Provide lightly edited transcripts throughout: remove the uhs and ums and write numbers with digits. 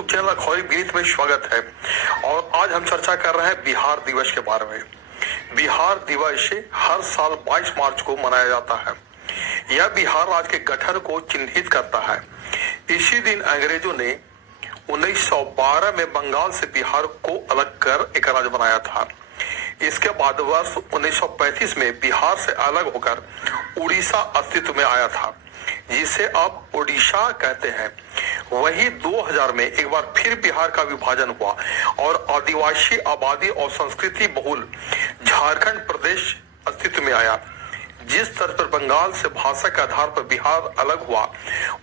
YouTube channel अखबारी विनीत में स्वागत है। और आज हम चर्चा कर रहे हैं बिहार दिवस के बारे में। बिहार दिवस हर साल 22 मार्च को मनाया जाता है। यह बिहार राज्य के गठन को चिन्हित करता है। इसी दिन अंग्रेजों ने 1912 में बंगाल से बिहार को अलग कर एक राज्य बनाया था। इसके बाद वर्ष 1935 में बिहार से अलग होकर उड़ीसा अस्तित्व में आया था, जिसे अब ओडिशा कहते हैं। वही 2000 में एक बार फिर बिहार का विभाजन हुआ और आदिवासी आबादी और संस्कृति बहुल झारखंड प्रदेश अस्तित्व में आया। जिस तर्ज पर बंगाल से भाषा के आधार पर बिहार अलग हुआ,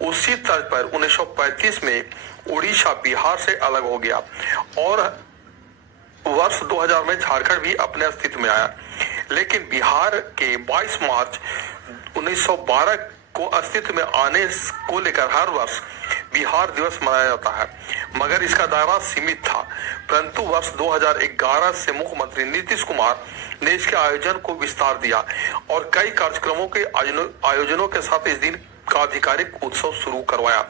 उसी तर्ज पर 1935 में उड़ीसा बिहार से अलग हो गया और वर्ष 2000 में झारखंड भी अपने अस्तित्व में आया। लेकिन बिहार के 22 मार्च 1912 को अस्तित्व में आने को लेकर हर वर्ष बिहार दिवस मनाया जाता है, मगर इसका दायरा सीमित था। परंतु वर्ष 2011 से मुख्यमंत्री नीतीश कुमार ने इसके आयोजन को विस्तार दिया और कई कार्यक्रमों के आयोजनों के साथ इस दिन का आधिकारिक उत्सव शुरू करवाया।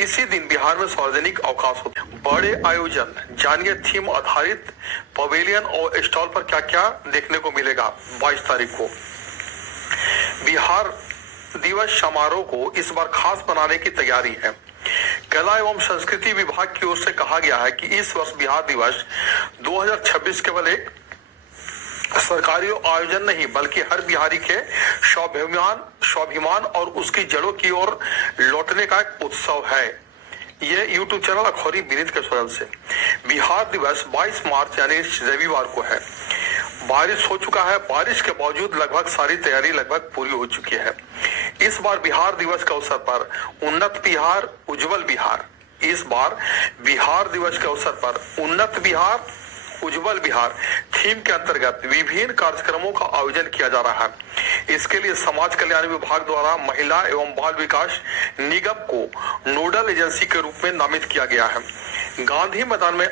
इसी दिन बिहार में सार्वजनिक अवकाश होते हैं। बड़े आयोजन, जानिए थीम आधारित पवेलियन और स्टॉल पर क्या क्या देखने को मिलेगा। 22 तारीख को बिहार दिवस समारोह को इस बार खास बनाने की तैयारी है। कला एवं संस्कृति विभाग की ओर से कहा गया है कि इस वर्ष बिहार दिवस 2026 केवल एक सरकारी आयोजन नहीं, बल्कि हर बिहारी के स्वाभिमान और उसकी जड़ों की ओर लौटने का एक उत्सव है। यह YouTube चैनल अखबारी विनीत के सौजन्य से। बिहार दिवस 22 मार्च यानी रविवार को है। बारिश हो चुका है। बारिश के बावजूद लगभग सारी तैयारी लगभग पूरी हो चुकी है। इस बार बिहार दिवस के अवसर पर उन्नत बिहार, उज्जवल बिहार। इस बार बिहार दिवस के अवसर पर उन्नत बिहार, उज्जवल बिहार थीम के अंतर्गत विभिन्न कार्यक्रमों का आयोजन किया जा रहा है। इसके लिए समाज कल्याण विभाग द्वारा महिला एवं बाल विकास निगम को नोडल एजेंसी के रूप में नामित किया गया है। गांधी मैदान में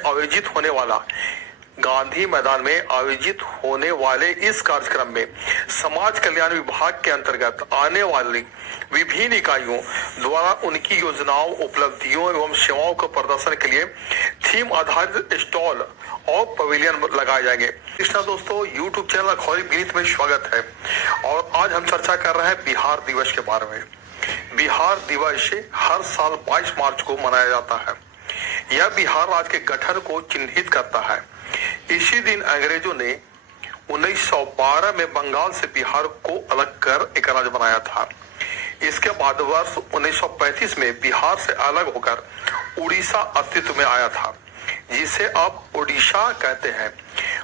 आयोजित होने वाले इस कार्यक्रम में समाज कल्याण विभाग के अंतर्गत आने वाली विभिन्न इकाइयों द्वारा उनकी योजनाओं, उपलब्धियों एवं सेवाओं के प्रदर्शन के लिए थीम आधारित स्टॉल और पवेलियन लगाए जाएंगे। कृष्णा दोस्तों, YouTube चैनल अखबारी विनीत में स्वागत है और आज हम चर्चा कर रहे हैं बिहार दिवस के बारे में। बिहार दिवस हर साल 22 मार्च को मनाया जाता है। यह बिहार राज्य के गठन को चिन्हित करता है। इसी दिन अंग्रेजों ने 1912 में बंगाल से बिहार को अलग कर एक राज्य बनाया था। इसके बाद वर्ष 1935 में बिहार से अलग होकर उड़ीसा अस्तित्व में आया था, जिसे अब ओडिशा कहते हैं।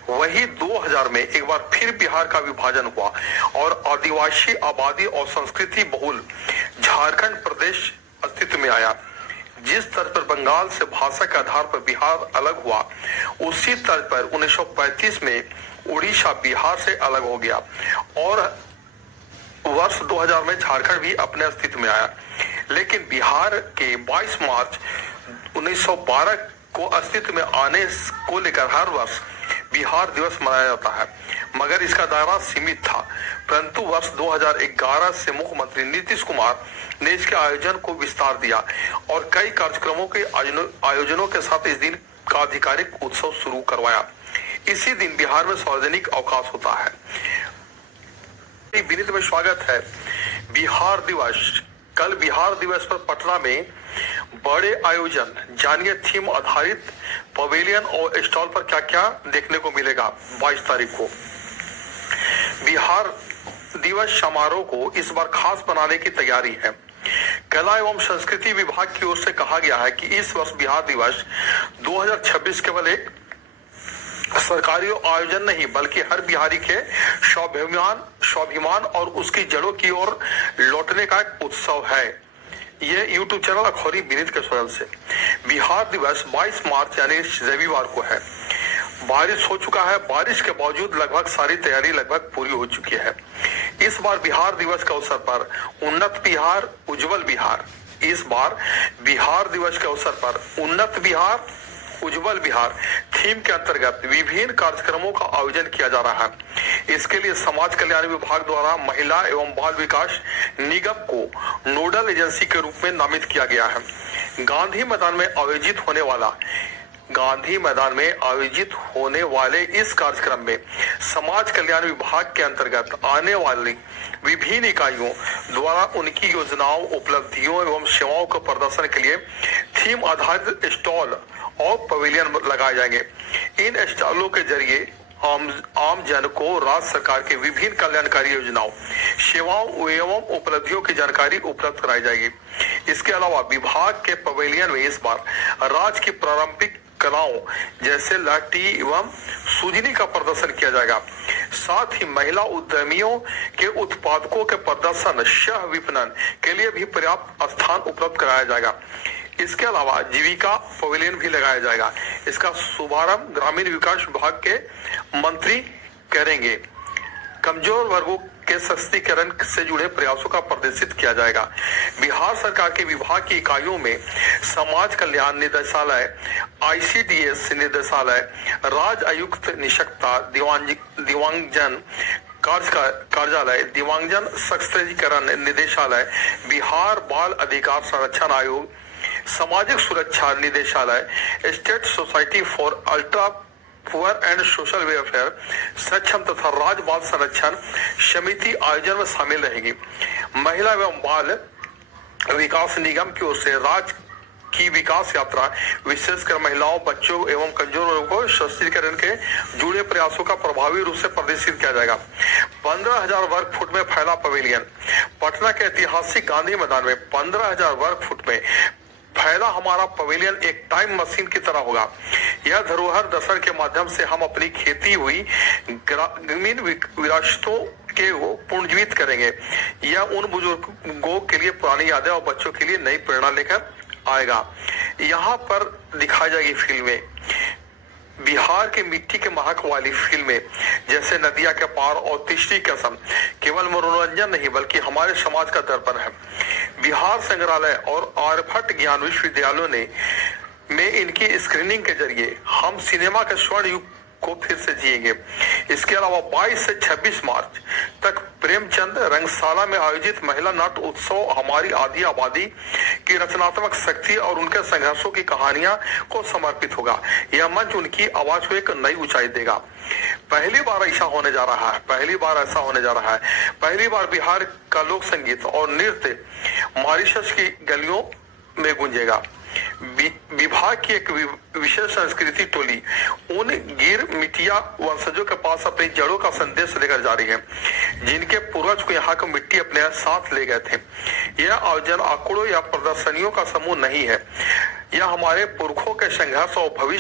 वही 2000 में एक बार फिर बिहार का विभाजन हुआ और आदिवासी आबादी और संस्कृति बहुल झारखंड प्रदेश अस्तित्व में आया। जिस तर्ज पर बंगाल से भाषा के आधार पर बिहार अलग हुआ, उसी तर्ज पर 1935 में उड़ीसा बिहार से अलग हो गया और वर्ष 2000 में झारखंड भी अपने अस्तित्व में आया। लेकिन बिहार के 22 मार्च 1912 को अस्तित्व में आने को लेकर हर वर्ष बिहार दिवस मनाया जाता है, मगर इसका दायरा सीमित था। परंतु वर्ष 2011 से मुख्यमंत्री नीतीश कुमार ने इसके आयोजन को विस्तार दिया और कई कार्यक्रमों के आयोजनों के साथ इस दिन का आधिकारिक उत्सव शुरू करवाया। इसी दिन बिहार में सार्वजनिक अवकाश होता है। विनीत में स्वागत है। बिहार दिवस, कल बिहार दिवस पर पटना में बड़े आयोजन, जानिए थीम आधारित पवेलियन और स्टॉल पर क्या क्या देखने को मिलेगा। 22 तारीख को बिहार दिवस समारोह को इस बार खास बनाने की तैयारी है। कला एवं संस्कृति विभाग की ओर से कहा गया है कि इस वर्ष बिहार दिवस 2026 केवल एक सरकारी आयोजन नहीं, बल्कि हर बिहारी के स्वाभिमान और उसकी जड़ों की ओर लौटने का एक उत्सव है। यह YouTube चैनल अखबारी विनीत के सौजन्य से। बिहार दिवस 22 मार्च यानी रविवार को है। बारिश हो चुका है। बारिश के बावजूद लगभग सारी तैयारी लगभग पूरी हो चुकी है। इस बार बिहार दिवस के अवसर पर उन्नत बिहार, उज्जवल बिहार। इस बार बिहार दिवस के अवसर पर उन्नत बिहार, उज्जवल बिहार थीम के अंतर्गत विभिन्न कार्यक्रमों का आयोजन किया जा रहा है। इसके लिए समाज कल्याण विभाग द्वारा महिला एवं बाल विकास निगम को नोडल एजेंसी के रूप में नामित किया गया है। गांधी मैदान में आयोजित होने वाले इस कार्यक्रम में समाज कल्याण विभाग के अंतर्गत आने वाली विभिन्न इकाइयों द्वारा उनकी योजनाओं, उपलब्धियों एवं सेवाओं के प्रदर्शन के लिए थीम आधारित स्टॉल और पवेलियन लगाए जाएंगे। इन स्टॉलों के जरिए आम जन को राज्य सरकार के विभिन्न कल्याणकारी योजनाओं, सेवाओं एवं उपलब्धियों की जानकारी उपलब्ध कराई जाएगी। इसके अलावा विभाग के पवेलियन में इस बार राज्य की पारंपरिक कलाओं जैसे लाठी एवं सूजनी का प्रदर्शन किया जाएगा। साथ ही महिला उद्यमियों के उत्पादकों के प्रदर्शन सह विपणन के लिए भी पर्याप्त स्थान उपलब्ध कराया जाएगा। इसके अलावा जीविका पवेलियन भी लगाया जाएगा। इसका शुभारंभ ग्रामीण विकास विभाग के मंत्री करेंगे। कमजोर वर्गों के सशक्तिकरण से जुड़े प्रयासों का प्रदर्शित किया जाएगा। बिहार सरकार के विभाग की इकाइयों में समाज कल्याण निदेशालय, ICDS निदेशालय, राज्य आयुक्त निशक्ता, दिव्यांगजन कार्यालय, दिव्यांगजन सशक्तिकरण निदेशालय, बिहार बाल अधिकार संरक्षण आयोग, सामाजिक सुरक्षा निदेशालय, state society for ultra poor and social welfare, सक्षम तथा राज्य बाल संरक्षण समिति आयोजन में शामिल रहेगी। महिला एवं बाल विकास निगम की ओर से राज्य की विकास यात्रा विशेषकर महिलाओं, बच्चों एवं कमजोर वर्गों को सशक्तिकरण के जुड़े प्रयासों का प्रभावी रूप से प्रदर्शित किया जाएगा। 15,000 वर्ग फुट में फैला पवेलियन। पटना के ऐतिहासिक गांधी मैदान में 15,000 वर्ग फुट में फैला हमारा पवेलियन एक टाइम मशीन की तरह होगा। यह धरोहर दर्शन के माध्यम से हम अपनी खेती हुई ग्रामीण विरासतों के पुनर्जीवित करेंगे। यह उन बुजुर्गों के लिए पुरानी यादें और बच्चों के लिए नई प्रेरणा लेकर आएगा। यहाँ पर दिखाई जाएगी फिल्में, बिहार के मिट्टी के महक वाली फिल्में जैसे नदिया के पार और तीसरी कसम केवल मनोरंजन नहीं बल्कि हमारे समाज का दर्पण है। बिहार संग्रहालय और आर्यभट्ट ज्ञान विश्वविद्यालयों में इनकी स्क्रीनिंग के जरिए हम सिनेमा के स्वर्ण युग को फिर से जिएंगे। इसके अलावा 22 से 26 मार्च तक प्रेमचंद रंगशाला में आयोजित महिला नाट्य उत्सव हमारी आधी आबादी की रचनात्मक शक्ति और उनके संघर्षों की कहानियां को समर्पित होगा। यह मंच उनकी आवाज को एक नई ऊंचाई देगा। पहली बार ऐसा होने जा रहा है। पहली बार बिहार का लोक संगीत और नृत्य मॉरिशस की गलियों में गूंजेगा। विभाग की एक विशेष संस्कृति टोली उन गिर मिटिया वंशजों के पास अपनी जड़ों का संदेश लेकर जा रही है जिनके पूर्वज को यहाँ की मिट्टी अपने साथ ले गए थे। यह आयोजन आंकड़ों या प्रदर्शनियों का समूह नहीं है, यह हमारे पुरखों के संघर्ष और भविष्य